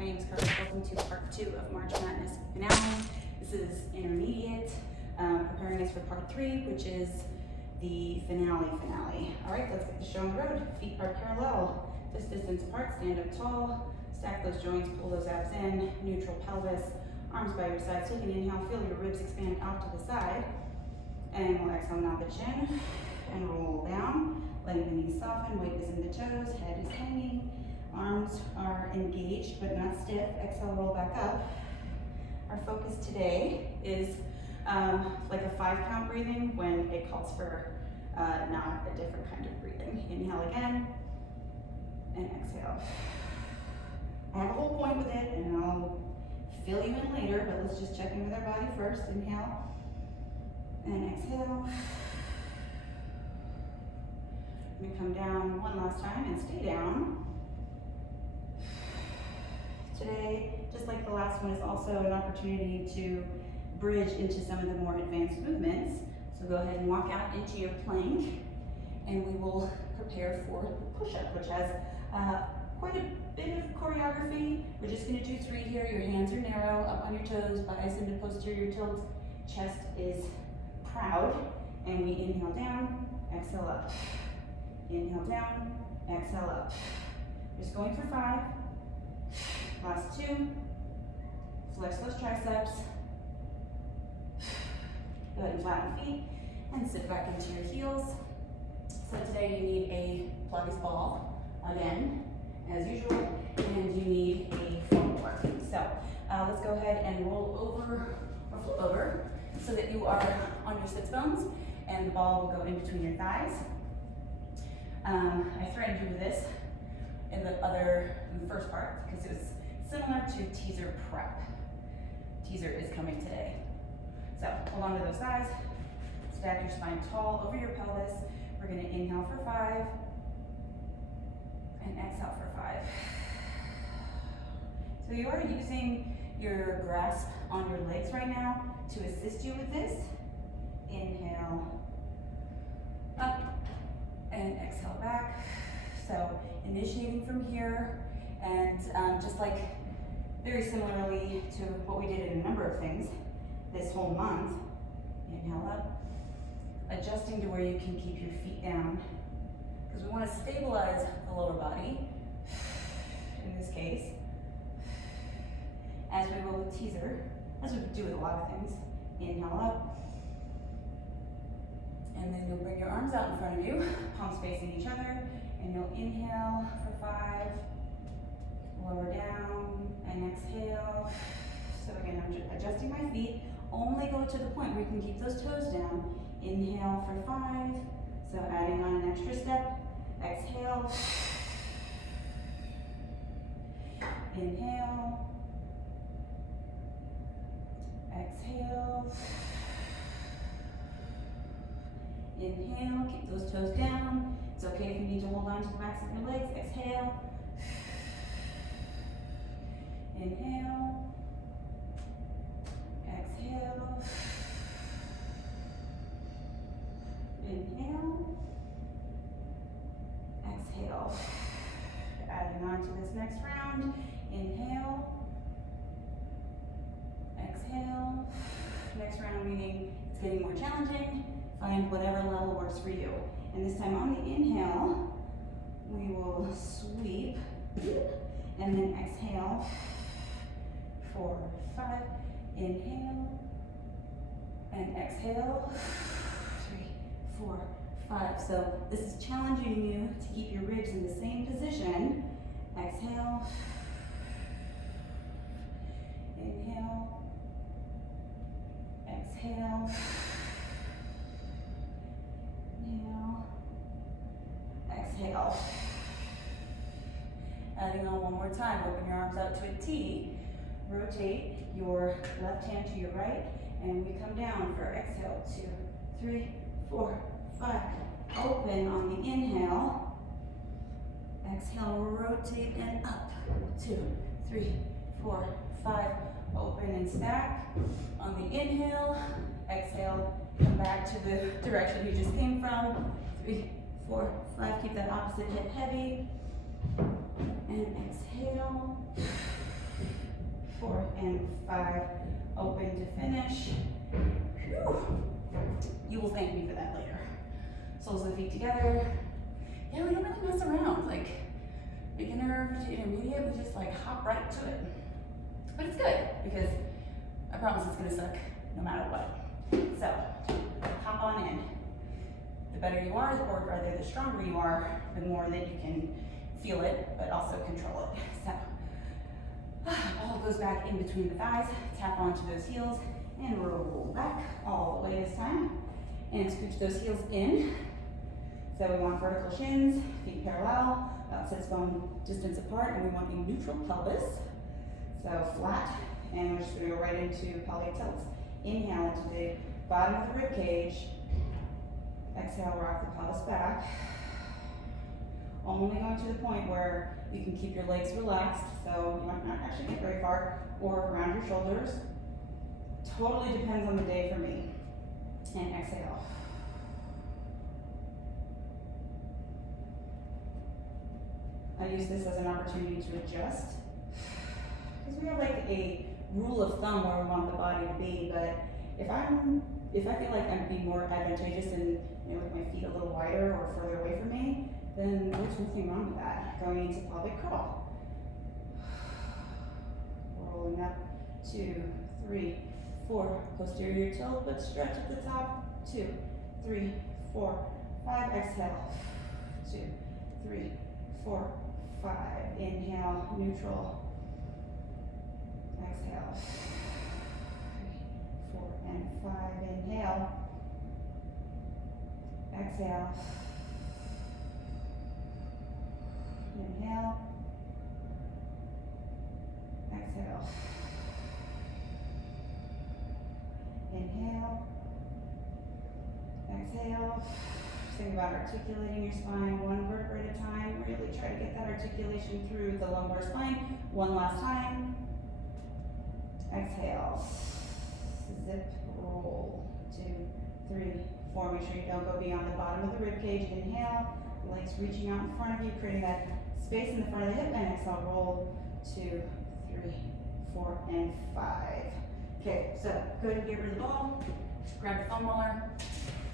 My name is Carly. Welcome to part 2 of March Madness finale. This is intermediate, preparing us for part 3, which is the finale. All right, let's get the show on the road. Feet are parallel, fist distance apart, stand up tall, stack those joints, pull those abs in, neutral pelvis, arms by your side. Take an inhale, feel your ribs expand out to the side, and we'll exhale, nod the chin, and roll down, letting the knees soften, weight is in the toes, head is hanging. Arms are engaged but not stiff. Exhale, roll back up. Our focus today is like a 5-count breathing when it calls for not a different kind of breathing. Inhale again and exhale. I have a whole point with it and I'll fill you in later, but let's just check in with our body first. Inhale and exhale. I'm going to come down one last time and stay down. Today, just like the last one, is also an opportunity to bridge into some of the more advanced movements. So go ahead and walk out into your plank, and we will prepare for the push-up, which has quite a bit of choreography. We're just going to do 3 here. Your hands are narrow, up on your toes, bias into posterior tilt. Chest is proud, and we inhale down, exhale up. Inhale down, exhale up. Just going for 5. Last 2. Flex those triceps. Go ahead and flatten feet and sit back into your heels. So today you need a Pilates ball, again, as usual, and you need a foam floor. So let's go ahead and roll over or flip over so that you are on your sits bones and the ball will go in between your thighs. I threatened you with this in the first part because it was similar to teaser prep. Teaser is coming today. So hold on to those thighs, stack your spine tall over your pelvis. We're going to inhale for 5 and exhale for 5. So you are using your grasp on your legs right now to assist you with this. Inhale up and exhale back. So initiating from here, and just like very similarly to what we did in a number of things this whole month, inhale up, adjusting to where you can keep your feet down, because we want to stabilize the lower body, in this case, as we roll with teaser, as we do with a lot of things. Inhale up, and then you'll bring your arms out in front of you, palms facing each other, and you'll inhale for 5, lower down, and exhale. So again, I'm adjusting my feet. Only go to the point where you can keep those toes down. Inhale for 5, so adding on an extra step. Exhale. Inhale. Exhale. Inhale, keep those toes down. It's okay if you need to hold on to the backs of your legs. Exhale. Inhale. Exhale. Inhale. Exhale. Adding on to this next round. Inhale. Exhale. Next round meaning it's getting more challenging. Find whatever level works for you. And this time on the inhale, we will sweep and then exhale. 4, 5, inhale and exhale. 3, 4, 5. So this is challenging you to keep your ribs in the same position. Exhale. Inhale. Exhale. Inhale. Exhale. Adding on one more time. Open your arms out to a T. Rotate your left hand to your right, and we come down for exhale. 2, 3, 4, 5. Open on the inhale. Exhale, rotate and up. 2, 3, 4, 5. Open and stack. On the inhale, exhale, come back to the direction you just came from. 3, 4, 5. Keep that opposite hip heavy. And exhale. 4 and 5. Open to finish. Whew. You will thank me for that later. Soles of the feet together. Yeah, we don't really mess around. Like beginner to intermediate, we just like hop right to it. But it's good because I promise it's gonna suck no matter what. So hop on in. The better you are, or rather the stronger you are, the more that you can feel it, but also control it. So ball goes back in between the thighs, tap onto those heels, and roll back all the way this time. And scooch those heels in. So we want vertical shins, feet parallel, about 6 bone distance apart, and we want a neutral pelvis. So flat, and we're just gonna go right into pelvic tilts. Inhale into the bottom of the rib cage. Exhale, rock the pelvis back. Only going to the point where you can keep your legs relaxed, so you might not actually get very far, or around your shoulders. Totally depends on the day for me. And exhale. I use this as an opportunity to adjust, because we have like a rule of thumb where we want the body to be, but if I feel like I'd be more advantageous in, with my feet a little wider or further away from me, then there's nothing wrong with that. Going into pelvic curl. Rolling up, 2, 3, 4. Posterior tilt, but stretch at the top. 2, 3, 4, 5. Exhale. 2, 3, 4, 5. Inhale, neutral. Exhale. 3, 4, and 5. Inhale. Exhale. Inhale. Exhale. Inhale. Exhale. Think about articulating your spine one vertebra at a time. Really try to get that articulation through the lumbar spine. One last time. Exhale. Zip, roll. 2, 3, 4. Make sure you don't go beyond the bottom of the rib cage. Inhale. Legs reaching out in front of you, creating that space in the front of the hip. And exhale, roll. 2, 3, 4, and 5. Okay, so go ahead and get rid of the ball. Grab the foam roller.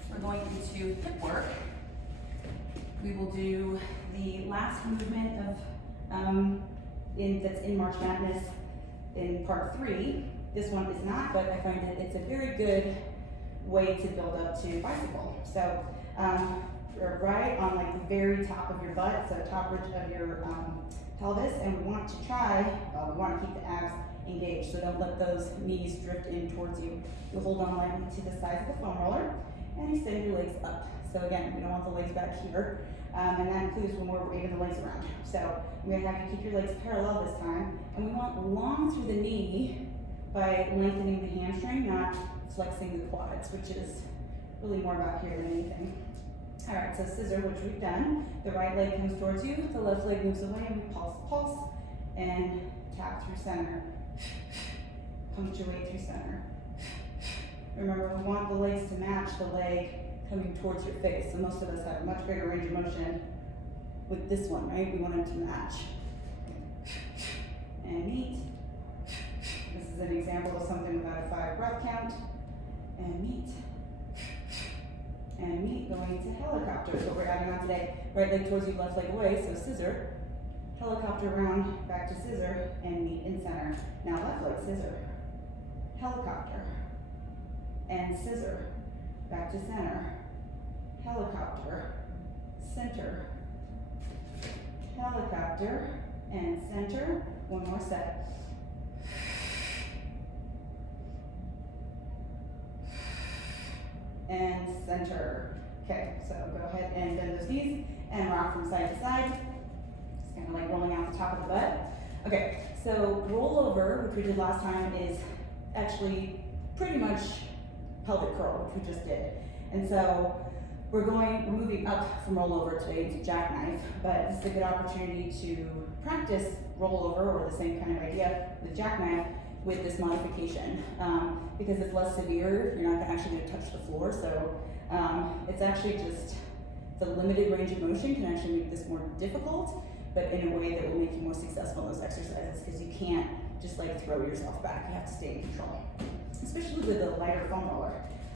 We're going into hip work. We will do the last movement of that's in March Madness in part 3. This one is not, but I find that it's a very good way to build up to bicycle. So we're right on like the very top of your butt, so top ridge of your pelvis, and we want to we want to keep the abs engaged, so don't let those knees drift in towards you. You'll hold on lightly to the sides of the foam roller and extend your legs up. So again, we don't want the legs back here, and that includes when we're waving the legs around. So I'm going to have you keep your legs parallel this time, and we want long through the knee by lengthening the hamstring, not flexing the quads, which is really more about here than anything. All right, so scissor, which we've done. The right leg comes towards you, the left leg moves away, and we pulse, pulse, and tap through center. Punctuate through center. Remember, we want the legs to match the leg coming towards your face. So most of us have a much greater range of motion with this one, right? We want them to match. And meet. This is an example of something without a 5 breath count. And meet. And meet, going to helicopter. So we're adding on today. Right leg towards you, left leg away, so scissor. Helicopter round, back to scissor, and meet in center. Now left leg, scissor. Helicopter. And scissor. Back to center. Helicopter. Center. Helicopter. And center. One more set. And center. Okay, so go ahead and bend those knees and rock from side to side. It's kind of like rolling out the top of the butt. Okay, so roll over, which we did last time, is actually pretty much pelvic curl, which we just did. And so we're moving up from rollover today to jackknife, but this is a good opportunity to practice rollover, or the same kind of idea with jackknife, with this modification, because it's less severe. You're not actually going to touch the floor, so it's actually just the limited range of motion can actually make this more difficult, but in a way that will make you more successful in those exercises, because you can't just like throw yourself back. You have to stay in control, especially with a lighter foam roller.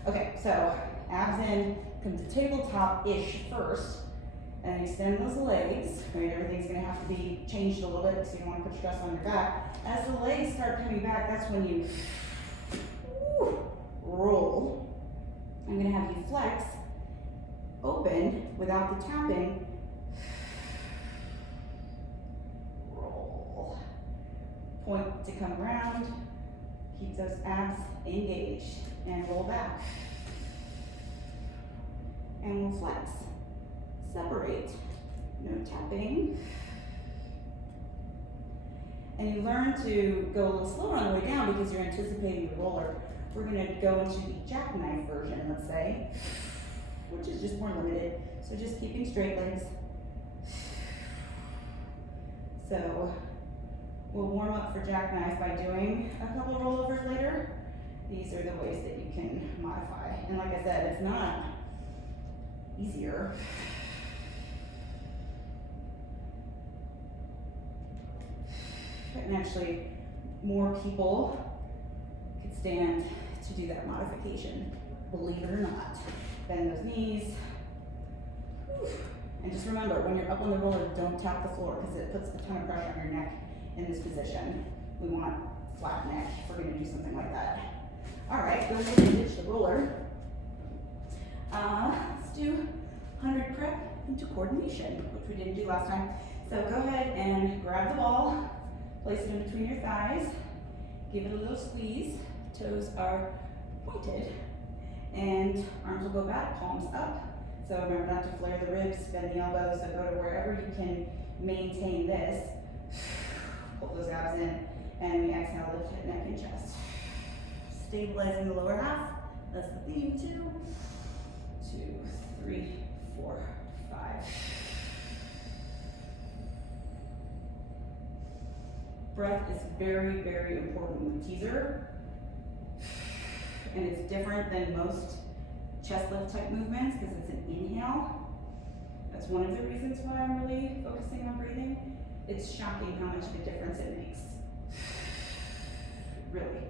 Okay, so abs in, come to tabletop-ish first, and extend those legs, right? Everything's gonna have to be changed a little bit because you don't want to put stress on your back. As the legs start coming back, that's when you roll. I'm gonna have you flex, open without the tapping, roll. Point to come around, keep those abs engaged, and roll back. And we'll flex. Separate, no tapping. And you learn to go a little slower on the way down because you're anticipating the roller. We're gonna go into the jackknife version, let's say, which is just more limited. So just keeping straight legs. So we'll warm up for jackknife by doing a couple of rollovers later. These are the ways that you can modify. And like I said, it's not easier. And actually, more people could stand to do that modification, believe it or not. Bend those knees. And just remember, when you're up on the roller, don't tap the floor because it puts a ton of pressure on your neck in this position. We want flat neck if we're gonna do something like that. All right, go ahead and ditch the roller. Let's do 100 prep into coordination, which we didn't do last time. So go ahead and grab the ball, place it in between your thighs, give it a little squeeze, toes are pointed, and arms will go back, palms up. So remember not to flare the ribs, bend the elbows, so go to wherever you can maintain this. Pull those abs in, and we exhale, lift hip, neck, and chest. Stabilizing the lower half, that's the theme. 2, 3, 4, 5. Breath is very, very important with teaser, and it's different than most chest lift type movements because it's an inhale. That's one of the reasons why I'm really focusing on breathing. It's shocking how much of a difference it makes. Really.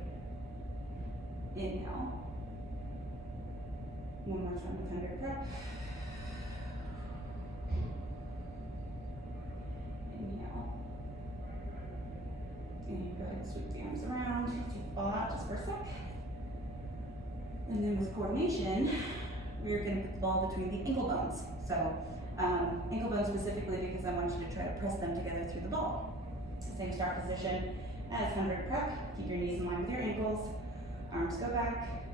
Inhale. One more time with 100 prep. Inhale. And go ahead and sweep the arms around. Take the ball out just for a sec. And then with coordination, we're going to put the ball between the ankle bones. So ankle bones specifically because I want you to try to press them together through the ball. Same start position as 100 prep. Keep your knees in line with your ankles. Arms go back.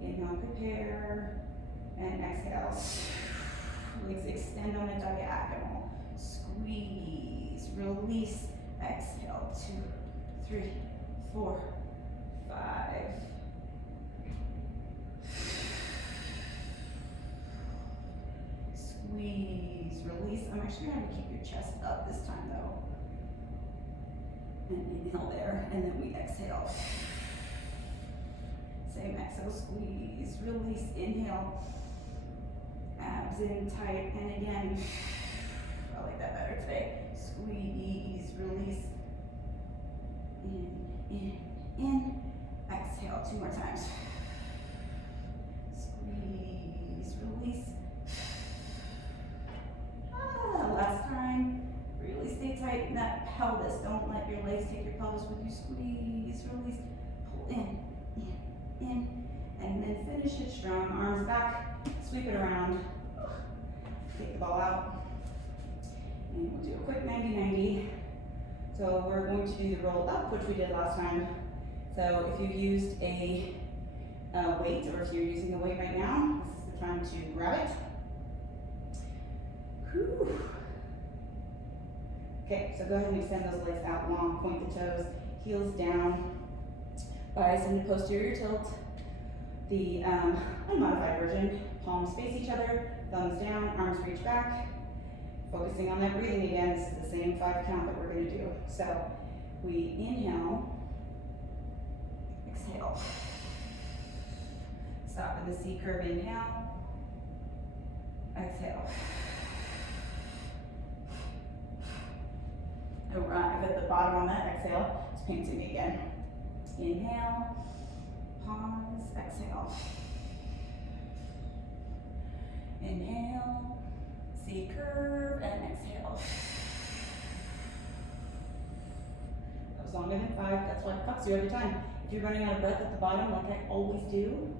Inhale, prepare, and exhale. Legs extend on a diagonal. Squeeze, release, exhale. 2, 3, 4, 5. Squeeze, release. I'm actually going to keep your chest up this time though. And inhale there, and then we exhale. Same exhale, squeeze, release, inhale. Abs in tight, and again. I like that better today. Squeeze, release. In. Exhale 2 more times. Squeeze, release. Last time. Really stay tight in that pelvis. Don't let your legs take your pelvis with you. Squeeze, release, pull in, and then finish it strong. Arms back, sweep it around. Take the ball out. And we'll do a quick 90-90. So we're going to do the roll up, which we did last time. So if you used a weight, or if you're using a weight right now, this is the time to grab it. Whew. Okay, so go ahead and extend those legs out long, point the toes, heels down, bias into posterior tilt. The unmodified version, palms face each other, thumbs down, arms reach back. Focusing on that breathing again, this is the same 5 count that we're gonna do. So we inhale, exhale. Stop in the C curve, inhale, exhale. I've hit the bottom on that. Exhale. It's painting me again. Inhale. Pause. Exhale. Inhale. C curve and exhale. That was longer than 5. That's why it fucks you every time. If you're running out of breath at the bottom, like I always do,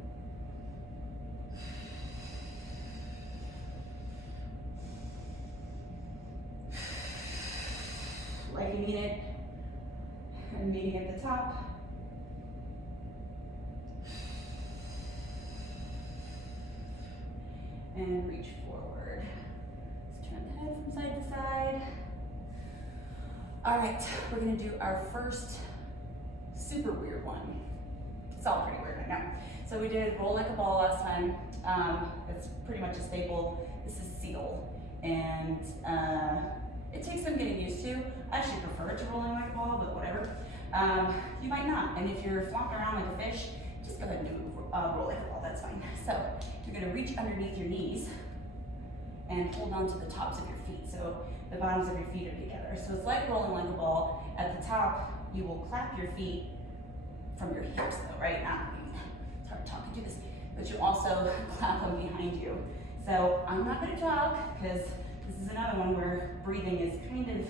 like you mean it, and meeting at the top. And reach forward. Let's turn the head from side to side. All right, we're gonna do our first super weird one. It's all pretty weird, I know. So we did roll like a ball last time. It's pretty much a staple. This is seal, and it takes some getting used to. I actually prefer it to rolling like a ball, but whatever. You might not, and if you're flopping around like a fish, just go ahead and do roll like a ball, that's fine. So you're gonna reach underneath your knees and hold on to the tops of your feet. So the bottoms of your feet are together. So it's like rolling like a ball. At the top, you will clap your feet from your hips though, right? It's hard to talk and do this, but you also clap them behind you. So I'm not gonna talk because this is another one where breathing is kind of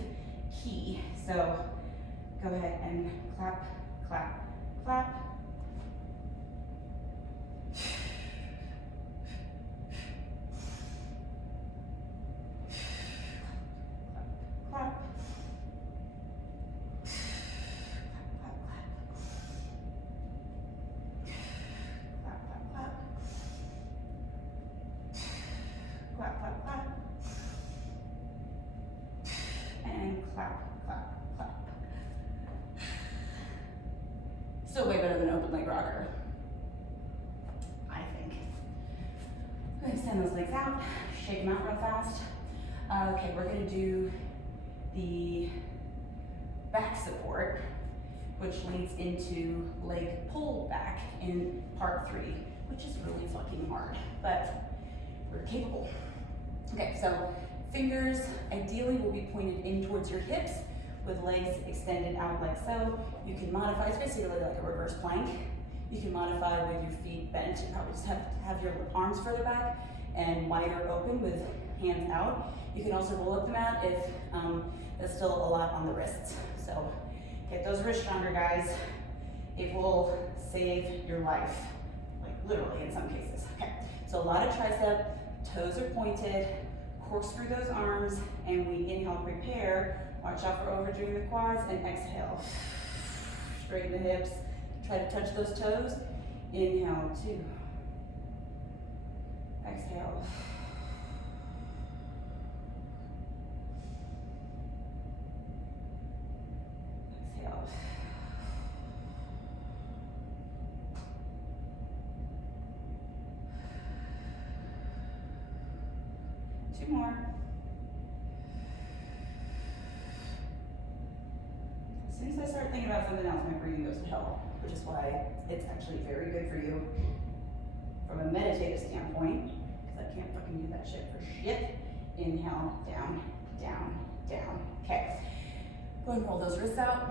key. So go ahead and clap, clap, clap. Clap. Clap, clap, clap. And clap, clap, clap. Still way better than open leg rocker, I think. I'm gonna extend those legs out, shake them out real fast. Okay, we're gonna do the back support, which leads into leg pull back in part 3, which is really fucking hard, but we're capable. Okay, so fingers ideally will be pointed in towards your hips with legs extended out like so. You can modify, it's basically like a reverse plank. You can modify with your feet bent. You probably just have your arms further back and wider open with hands out. You can also roll up the mat if there's still a lot on the wrists. So get those wrists stronger, guys. It will save your life, like literally in some cases. Okay, so a lot of tricep, toes are pointed, corkscrew those arms, and we inhale, prepare. Watch out for overdoing the quads, and exhale. Straighten the hips, try to touch those toes. Inhale, 2. Exhale. Exhale. 2 more. As soon as I start thinking about something else, my breathing goes to hell, which is why it's actually very good for you from a meditative standpoint, because I can't fucking do that shit for shit. Inhale, down, down, down. Okay, go ahead and roll those wrists out.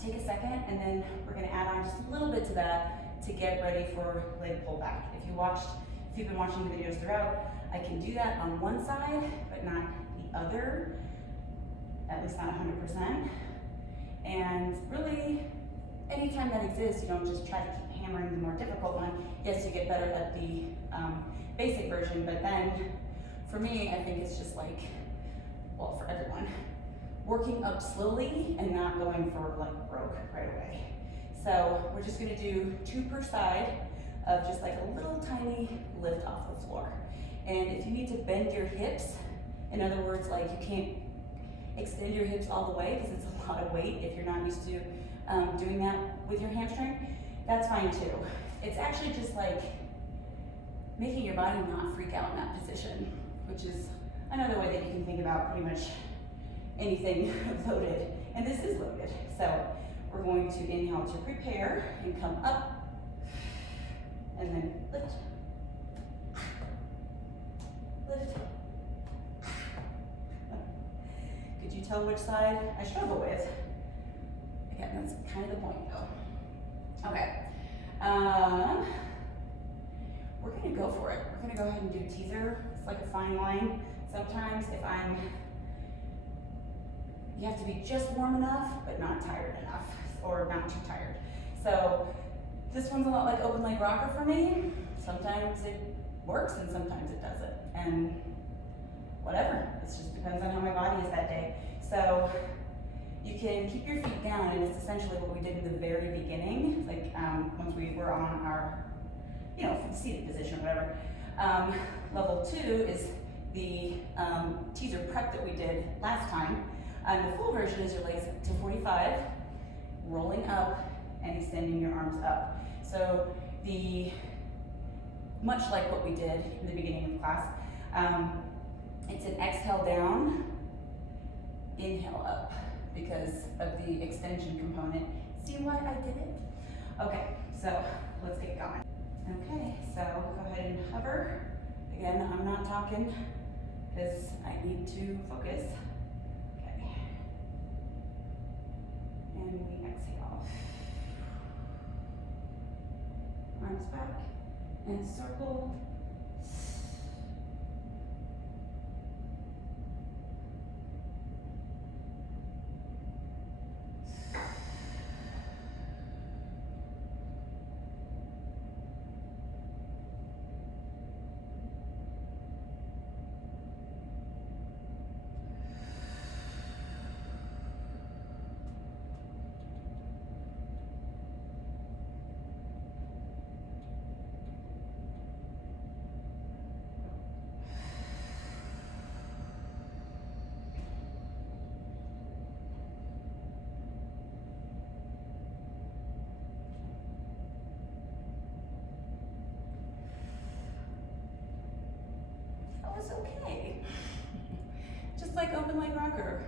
Take a second, and then we're gonna add on just a little bit to that to get ready for leg pull back. If you've been watching the videos throughout, I can do that on one side, but not the other, at least not 100%. And really, anytime that exists, you don't just try to keep hammering the more difficult one. Yes, you get better at the basic version, but then for me, I think it's just like, well, for everyone, working up slowly and not going for like broke right away. So we're just gonna do 2 per side of just like a little tiny lift off the floor. And if you need to bend your hips, in other words, like you can't extend your hips all the way because it's a lot of weight if you're not used to doing that with your hamstring, that's fine too. It's actually just like making your body not freak out in that position, which is another way that you can think about pretty much anything loaded. And this is loaded. So we're going to inhale to prepare and come up and then lift. Lift. Could you you tell which side I struggle with? Again, that's kind of the point though. Okay. We're gonna go for it. We're gonna go ahead and do teaser. It's like a fine line. Sometimes if you have to be just warm enough, but not tired enough, or not too tired. So this one's a lot like open leg rocker for me. Sometimes it works and sometimes it doesn't. And whatever, it just depends on how my body is that day. So you can keep your feet down, and it's essentially what we did in the very beginning, like once we were on our, seated position, whatever. Level 2 is the teaser prep that we did last time. The full version is your legs to 45, rolling up and extending your arms up. So much like what we did in the beginning of class, it's an exhale down, inhale up, because of the extension component. See why I did it? Okay, so let's get going. Okay, so go ahead and hover. Again, I'm not talking because I need to focus. Okay. And we exhale. Arms back and circle. Was okay. Just like open leg rocker.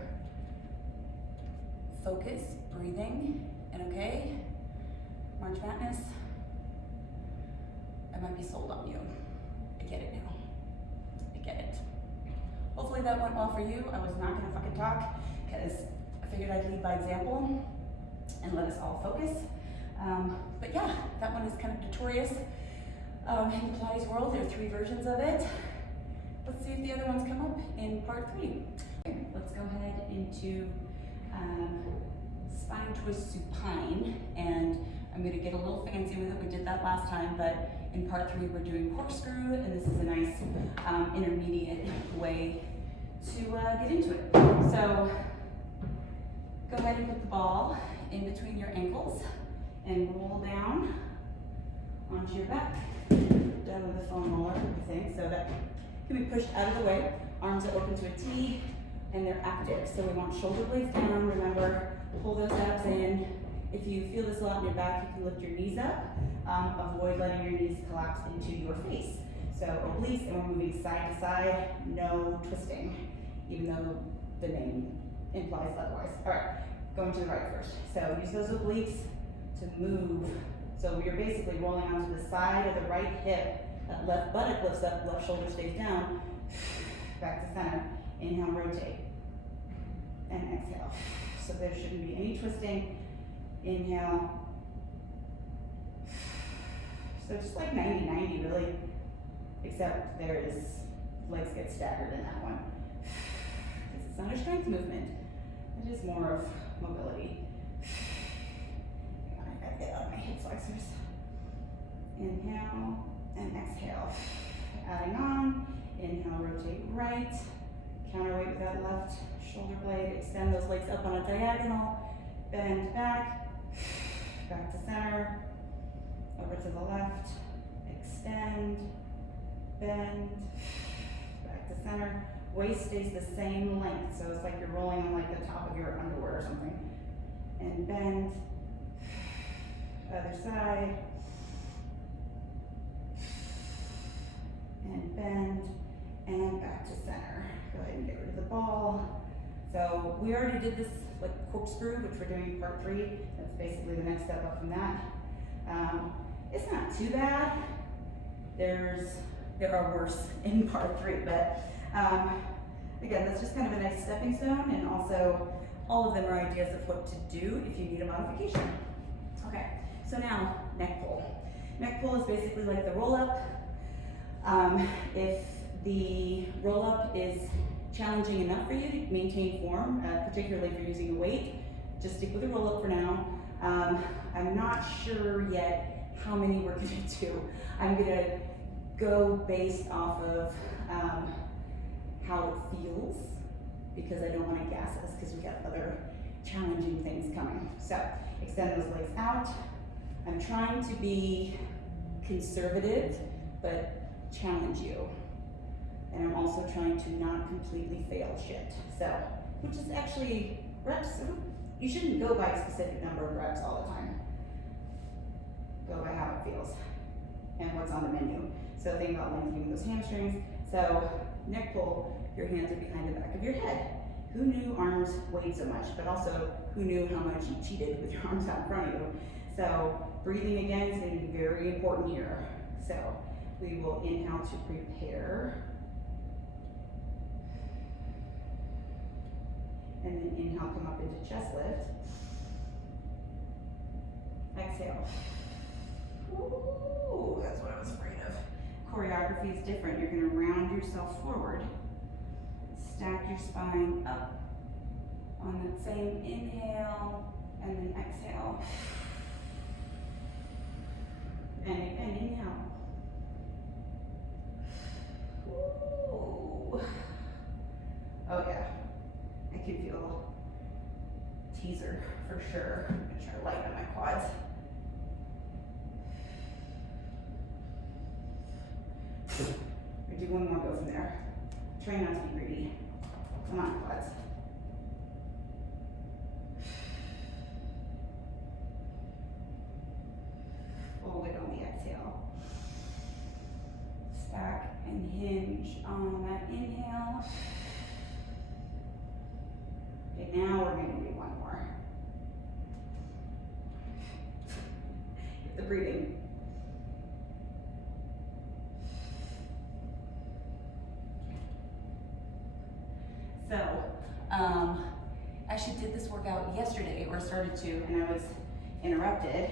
Focus, breathing, and okay. March Madness, I might be sold on you. I get it now. I get it. Hopefully that went well for you. I was not gonna fucking talk because I figured I'd lead by example and let us all focus. But yeah, that one is kind of notorious. In the Pilates world, there are 3 versions of it. Let's see if the other ones come up in part 3. Okay, let's go ahead into spine twist supine, and I'm going to get a little fancy with it. We did that last time, but in part 3 we're doing corkscrew, and this is a nice intermediate way to get into it. So go ahead and put the ball in between your ankles and roll down onto your back. Done with the foam roller, I think, so that can be pushed out of the way. Arms are open to a T, and they're active. So we want shoulder blades down. Remember, pull those abs in. If you feel this a lot in your back, you can lift your knees up. Avoid letting your knees collapse into your face. So obliques, and we're moving side to side, no twisting, even though the name implies otherwise. All right, going to the right first. So use those obliques to move. So you're basically rolling onto the side of the right hip. That left buttock lifts up, left shoulder stays down. Back to center. Inhale, rotate. And exhale. So there shouldn't be any twisting. Inhale. So just like 90-90 really, except there is, legs get staggered in that one. Because it's not a strength movement. It is more of mobility. I gotta get out of my hip flexors. Inhale. And exhale. Adding on, inhale, rotate right, counterweight with that left shoulder blade, extend those legs up on a diagonal, bend back, back to center, over to the left, extend, bend, back to center. Waist stays the same length, so it's like you're rolling on like the top of your underwear or something. And bend, other side, and bend, and back to center. Go ahead and get rid of the ball. So we already did this like corkscrew, which we're doing in part 3. That's basically the next step up from that. It's not too bad. There are worse in part 3, but again, that's just kind of a nice stepping stone, and also all of them are ideas of what to do if you need a modification. Okay, so now neck pull. Neck pull is basically like the roll up. If the roll up is challenging enough for you to maintain form, particularly if you're using a weight, just stick with the roll up for now. I'm not sure yet how many we're gonna do. I'm gonna go based off of how it feels, because I don't want to gas us because we got other challenging things coming. So extend those legs out. I'm trying to be conservative, but challenge you. And I'm also trying to not completely fail shit. So, which is actually reps. You shouldn't go by a specific number of reps all the time. Go by how it feels and what's on the menu. So think about lengthening those hamstrings. So neck pull, your hands are behind the back of your head. Who knew arms weighed so much, but also who knew how much you cheated with your arms out in front of you. So breathing again is going to be very important here. So we will inhale to prepare. And then inhale, come up into chest lift. Exhale. Ooh, that's what I was afraid of. Choreography is different. You're going to round yourself forward. Stack your spine up on that same inhale, and then exhale. And again, inhale. Ooh. Oh yeah, I can feel teaser for sure. I'm gonna try to lighten up my quads. Do one more go from there. Try not to be greedy. Come on, quads. Fold it on the exhale. Stack and hinge on that inhale. Okay, now we're going to do one more. Get the breathing. So, I actually did this workout yesterday, or started to, and I was interrupted,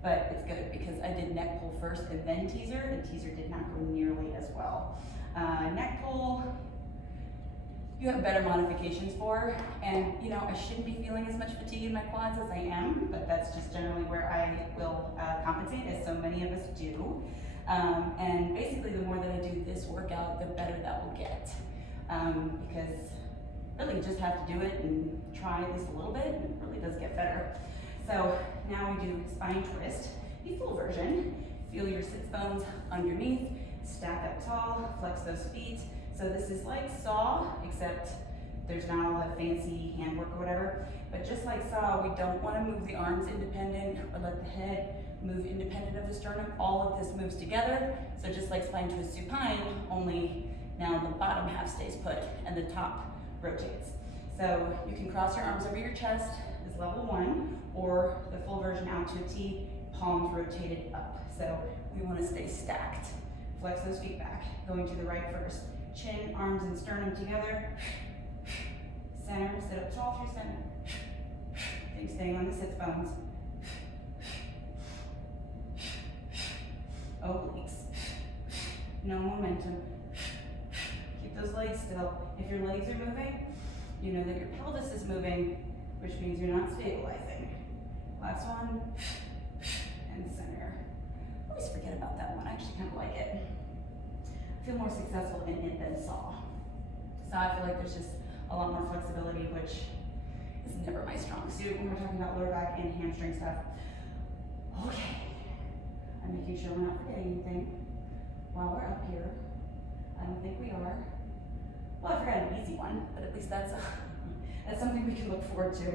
but it's good because I did neck pull first and then teaser, and teaser did not go nearly as well. Neck pull, you have better modifications for, and you know, I shouldn't be feeling as much fatigue in my quads as I am, but that's just generally where I will compensate, as so many of us do. And basically the more that I do this workout, the better that will get. Because really you just have to do it and try this a little bit, and it really does get better. So now we do spine twist, the full version. Feel your sits bones underneath, stack up tall, flex those feet. So this is like saw, except there's not all that fancy handwork or whatever. But just like saw, we don't want to move the arms independent or let the head move independent of the sternum. All of this moves together. So just like spine twist supine, only now the bottom half stays put and the top rotates. So you can cross your arms over your chest as level one, or the full version out to a T, palms rotated up. So we want to stay stacked. Flex those feet back. Going to the right first. Chin, arms, and sternum together. Center, sit up tall through center. Keep staying on the sits bones. Obliques. No momentum. Those legs still. If your legs are moving, you know that your pelvis is moving, which means you're not stabilizing. Last one, and center. I always forget about that one. I actually kind of like it. I feel more successful in it than saw. So I feel like there's just a lot more flexibility, which is never my strong suit when we're talking about lower back and hamstring stuff. Okay. I'm making sure we're not forgetting anything while we're up here. I don't think we are. Well, I forgot an easy one, but at least that's something we can look forward to.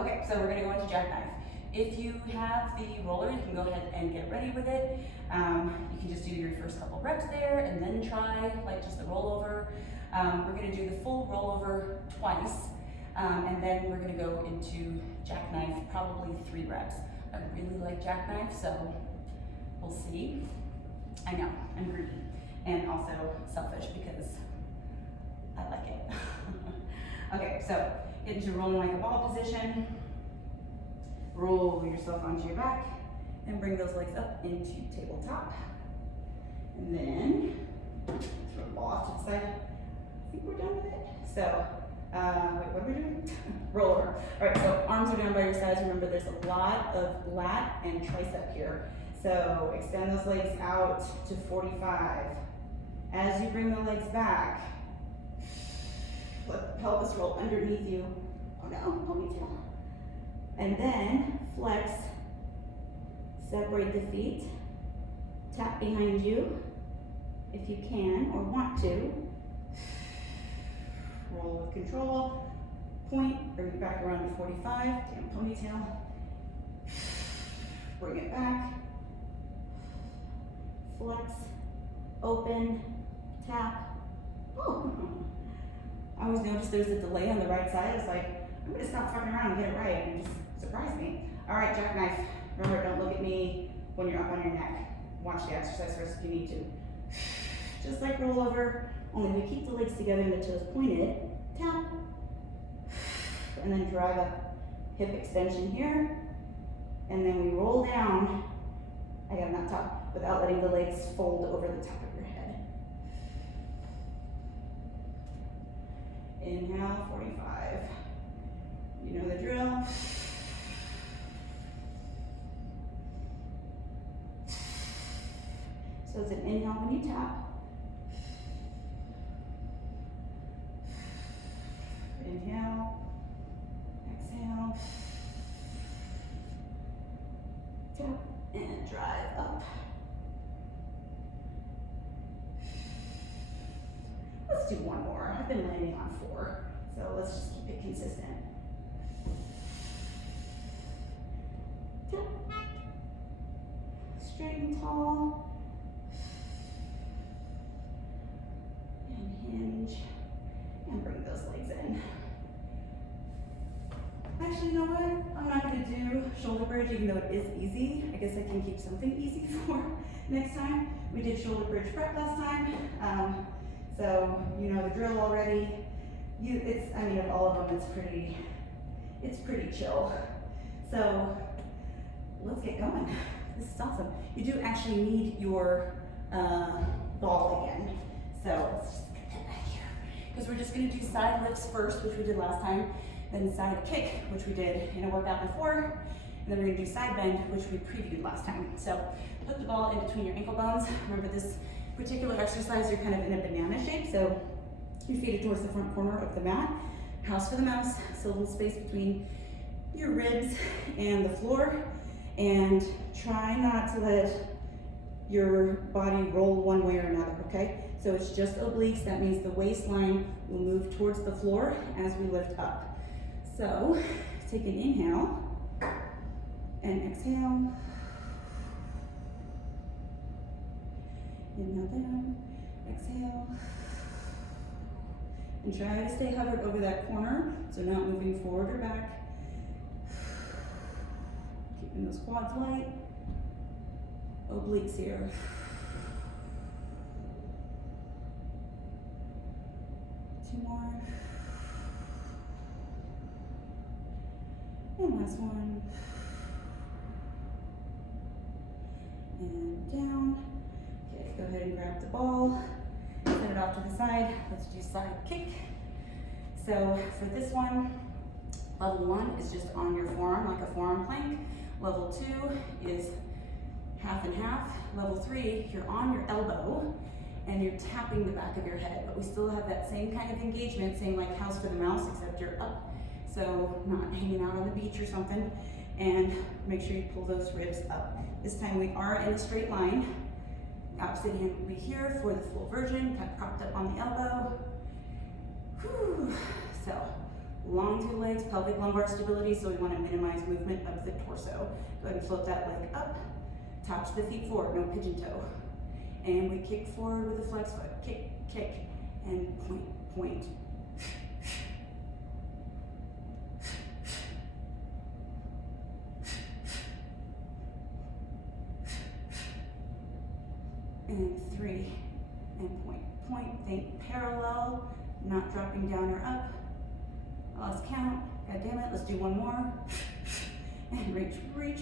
Okay, so we're gonna go into jackknife. If you have the roller, you can go ahead and get ready with it. You can just do your first couple reps there and then try like just the rollover. We're gonna do the full rollover twice, and then we're gonna go into jackknife, probably 3 reps. I really like jackknife, so we'll see. I know, I'm greedy. And also selfish because I like it. Okay, so get into rolling like a ball position. Roll yourself onto your back and bring those legs up into tabletop. And then throw the ball off to the side. I think we're done with it. So, wait, what are we doing? Roll over. All right, so arms are down by your sides. Remember, there's a lot of lat and tricep here. So extend those legs out to 45. As you bring the legs back, let the pelvis roll underneath you. Oh no, ponytail. And then flex, separate the feet, tap behind you if you can or want to. Roll with control, point, bring it back around to 45, damn ponytail. Bring it back, flex, open, tap. Oh, I always notice there's a delay on the right side. It's like, I'm gonna stop fucking around and get it right and just surprise me. All right, jackknife. Remember, don't look at me when you're up on your neck. Watch the exercise first if you need to. Just like roll over, only we keep the legs together and the toes pointed. Tap. And then drive a hip extension here. And then we roll down, again, not top, without letting the legs fold over the top of your head. Inhale, 45. You know the drill. So it's an inhale when you tap. Inhale, exhale, tap, and drive up. Let's do one more. I've been landing on 4, so let's just keep it consistent. Tap, straight and tall, and hinge, and bring those legs in. Actually, you know what? I'm not going to do shoulder bridge, even though it is easy. I guess I can keep something easy for next time. We did shoulder bridge prep last time, so you know the drill already. I mean, of all of them, it's pretty chill. So let's get going. This is awesome. You do actually need your ball again. So let's just get that back here, because we're just going to do side lifts first, which we did last time. Then side kick, which we did in a workout before, and then we're gonna do side bend, which we previewed last time. So put the ball in between your ankle bones. Remember this particular exercise, you're kind of in a banana shape, so your feet are towards the front corner of the mat. House for the mouse, so a little space between your ribs and the floor, and try not to let your body roll one way or another, okay? So it's just obliques, that means the waistline will move towards the floor as we lift up. So, take an inhale and exhale. Inhale down, exhale. And try to stay hovered over that corner, so not moving forward or back. Keeping those quads light. Obliques here. Two more. And last one. And down. Okay, go ahead and grab the ball. Set it off to the side. Let's do side kick. So for this one, level 1 is just on your forearm, like a forearm plank. Level 2 is half and half. Level 3, you're on your elbow and you're tapping the back of your head, but we still have that same kind of engagement, same like house for the mouse, except you're up. So not hanging out on the beach or something, and make sure you pull those ribs up. This time we are in a straight line. Opposite hand will be here for the full version, kind of propped up on the elbow. Whew. So long through legs, pelvic lumbar stability, so we want to minimize movement of the torso. Go ahead and float that leg up, touch the feet forward, no pigeon toe. And we kick forward with the flex foot, kick, kick, and point, point. And 3, and point, point. Think parallel not dropping down or up. I lost count. God damn it, let's do one more. And reach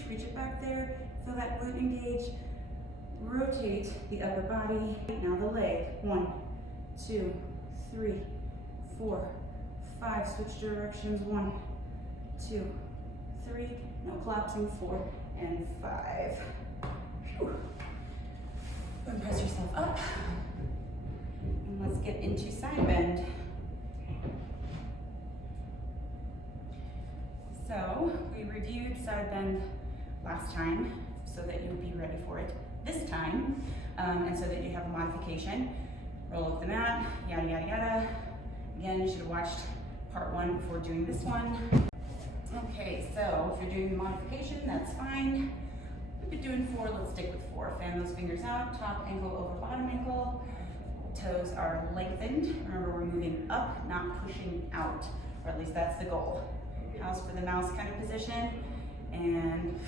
it back there. Feel that glute engage. Rotate the upper body. Now the leg. 1, 2, 3, 4, 5. Switch directions. 1, 2, 3. No collapsing. 4 and 5. Whew. And press yourself up. And let's get into side bend. So we reviewed side bend last time so that you would be ready for it this time, and so that you have a modification. Roll up the mat, yada, yada, yada. Again, you should have watched part 1 before doing this one. Okay, so if you're doing the modification, that's fine. We've been doing 4, let's stick with 4. Fan those fingers out, top ankle over bottom ankle. Toes are lengthened. Remember, we're moving up, not pushing out, or at least that's the goal. House for the mouse kind of position, and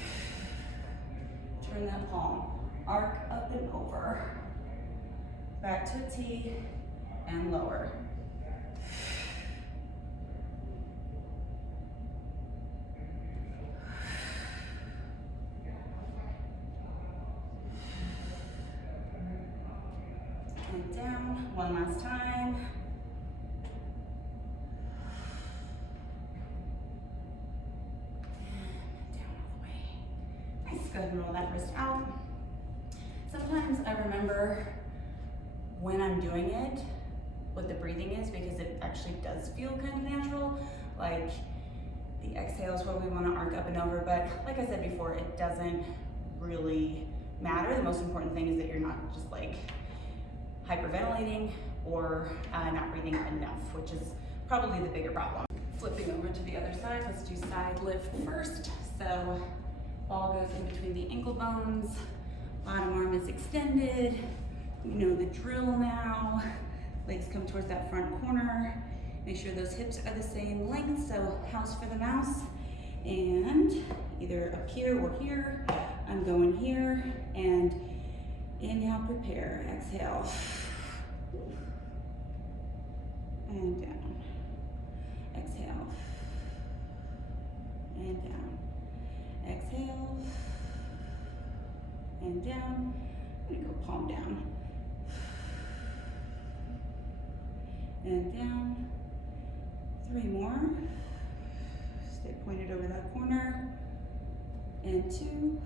turn that palm. Arc up and over. Back to a T and lower. And down, one last time. And down all the way. Nice, go ahead and roll that wrist out. Sometimes I remember when I'm doing it, what the breathing is, because it actually does feel kind of natural. Like the exhale is where we want to arc up and over, but like I said before, it doesn't really matter. The most important thing is that you're not just like hyperventilating or not breathing enough, which is probably the bigger problem. Flipping over to the other side, let's do side lift first. So ball goes in between the ankle bones, bottom arm is extended. You know the drill now. Legs come towards that front corner. Make sure those hips are the same length, so house for the mouse. And either up here or here. I'm going here, and inhale, prepare, exhale. And down. Exhale. And down. Exhale. And down. I'm gonna go palm down. And down. 3 more. Stay pointed over that corner. And 2.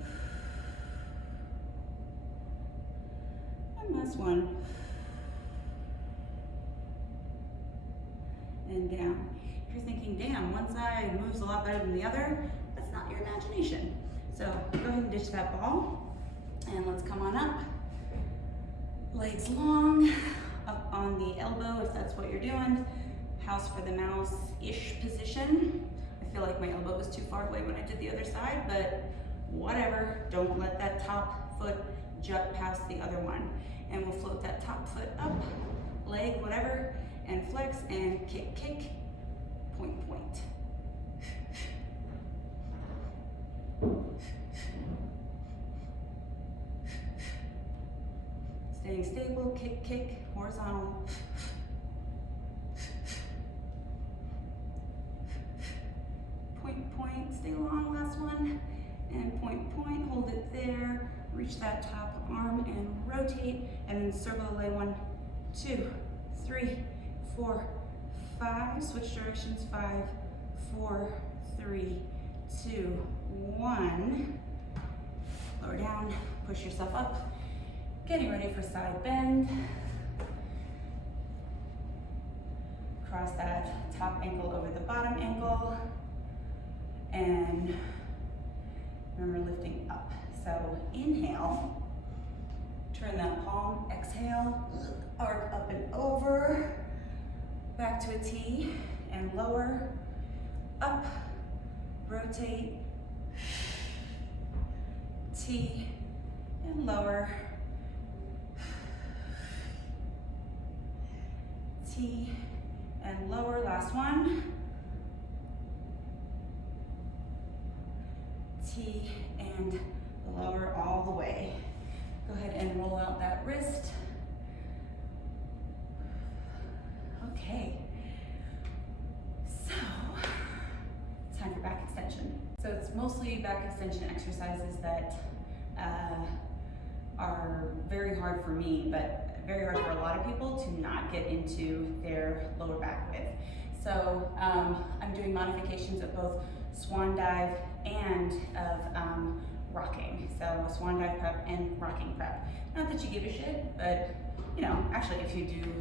And last one. And down. If you're thinking, damn, one side moves a lot better than the other, that's not your imagination. So go ahead and ditch that ball. And let's come on up. Legs long, up on the elbow if that's what you're doing. House for the mouse-ish position. I feel like my elbow was too far away when I did the other side, but whatever. Don't let that top foot jut past the other one. And we'll float that top foot up, leg, whatever, and flex and kick, kick, point, point. Staying stable, kick, kick, horizontal. Point, point, stay long, last one. And point, point, hold it there. Reach that top arm and rotate, and then circle the leg. 1, 2, 3, 4, 5. Switch directions. 5, 4, 3, 2, 1. Lower down, push yourself up. Getting ready for side bend. Cross that top ankle over the bottom ankle. And remember lifting up. So inhale, turn that palm, exhale, arc up and over, back to a T and lower, up, rotate, T and lower, T and lower, last one, T and lower all the way. Go ahead and roll out that wrist. Okay, so time for back extension. So it's mostly back extension exercises that are very hard for me, but very hard for a lot of people to not get into their lower back with. So I'm doing modifications of both swan dive and of rocking. So a swan dive prep and rocking prep. Not that you give a shit, but you know, actually if you do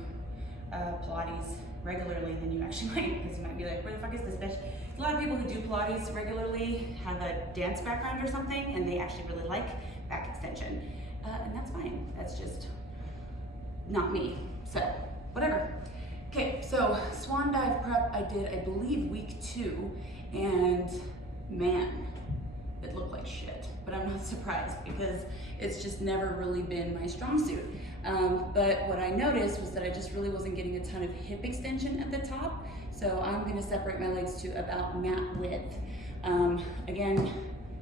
Pilates regularly, then you actually might, because you might be like, where the fuck is this bitch? A lot of people who do Pilates regularly have a dance background or something, and they actually really like back extension. And that's fine. That's just not me. So, whatever. Okay, so swan dive prep I did, I believe, week 2, and man, it looked like shit. But I'm not surprised because it's just never really been my strong suit. But what I noticed was that I just really wasn't getting a ton of hip extension at the top. So I'm gonna separate my legs to about mat width. Again,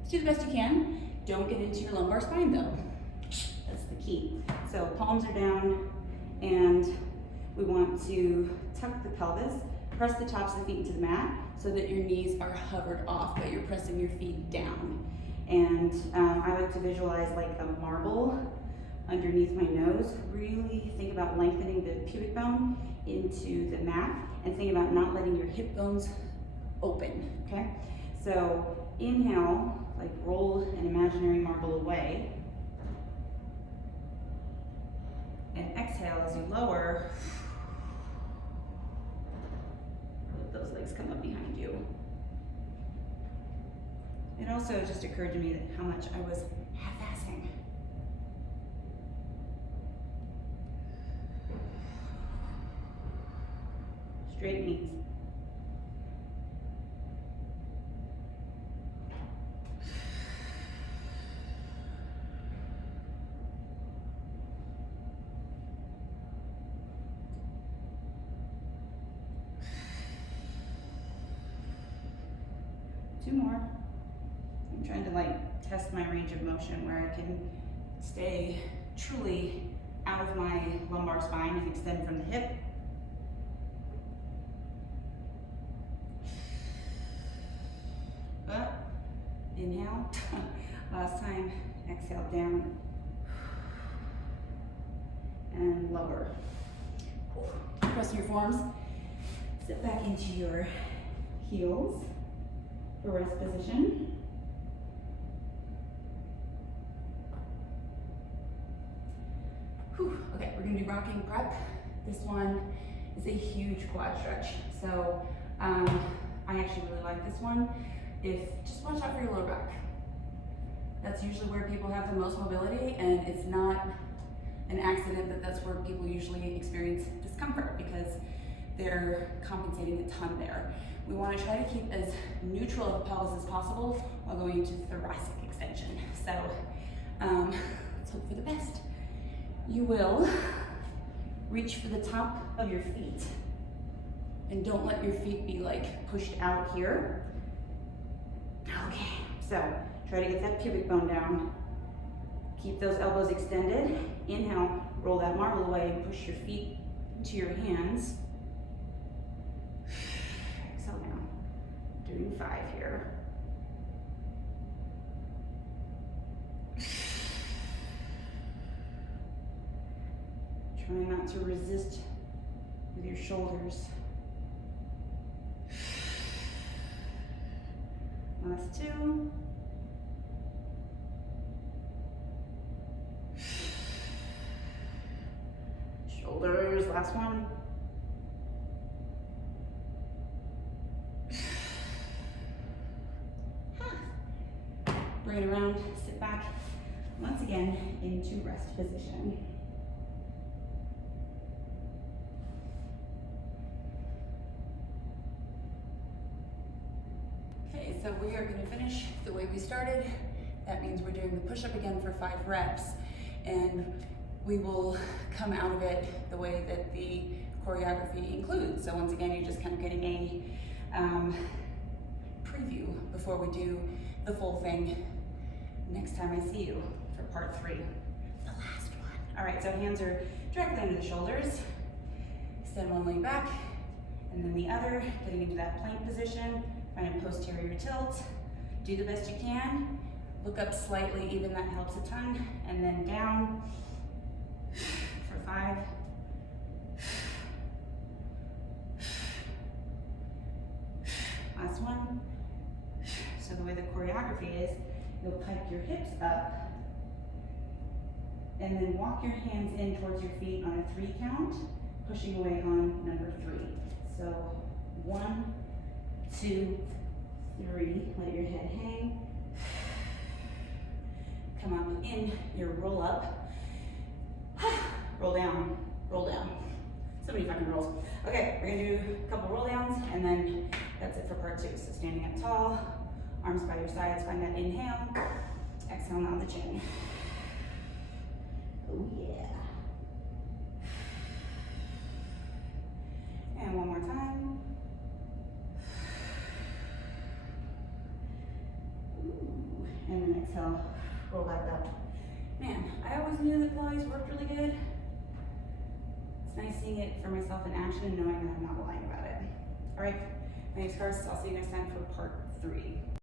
just do the best you can. Don't get into your lumbar spine though. That's the key. So palms are down, and we want to tuck the pelvis, press the tops of the feet into the mat so that your knees are hovered off, but you're pressing your feet down. And I like to visualize like a marble underneath my nose. Really think about lengthening the pubic bone into the mat, and think about not letting your hip bones open, okay? So inhale, like roll an imaginary marble away. And exhale as you lower, let those legs come up behind you. It also just occurred to me that how much I was half-assing. Straight knees. Two more. I'm trying to like test my range of motion where I can stay truly out of my lumbar spine and extend from the hip. Up, inhale, last time, exhale down, and lower. Press your forearms, sit back into your heels for rest position. Whew. Okay, we're gonna do rocking prep. This one is a huge quad stretch. So I actually really like this one. Just watch out for your lower back. That's usually where people have the most mobility, and it's not an accident that that's where people usually experience discomfort, because they're compensating a ton there. We want to try to keep as neutral of the pelvis as possible while going into thoracic extension. So let's hope for the best. You will reach for the top of your feet, and don't let your feet be like pushed out here. Okay, so try to get that pubic bone down. Keep those elbows extended. Inhale, roll that marble away and push your feet to your hands. Exhale down. Doing 5 here. Try not to resist with your shoulders. Last 2. Shoulders, last one. Bring it around, sit back, once again into rest position. Okay, so we are going to finish the way we started. That means we're doing the push-up again for 5 reps, and we will come out of it the way that the choreography includes. So once again, you're just kind of getting a preview before we do the full thing next time I see you for part 3, the last one. All right, so hands are directly under the shoulders. Extend one leg back, and then the other, getting into that plank position, find a posterior tilt. Do the best you can. Look up slightly, even that helps a ton, and then down for 5. Last one. So the way the choreography is, you'll pike your hips up, and then walk your hands in towards your feet on a 3 count, pushing away on number 3. So 1, 2, 3, let your head hang. Come up in your roll up. Roll down, roll down. So many fucking rolls. Okay, we're gonna do a couple roll downs, and then that's it for part 2. So standing up tall, arms by your sides, find that inhale. Exhale, now the chin. Oh yeah. And one more time. Ooh. And then exhale, roll back up. Man, I always knew that Pilates worked really good. It's nice seeing it for myself in action and knowing that I'm not lying about it. All right, my name's Carson. I'll see you next time for part 3.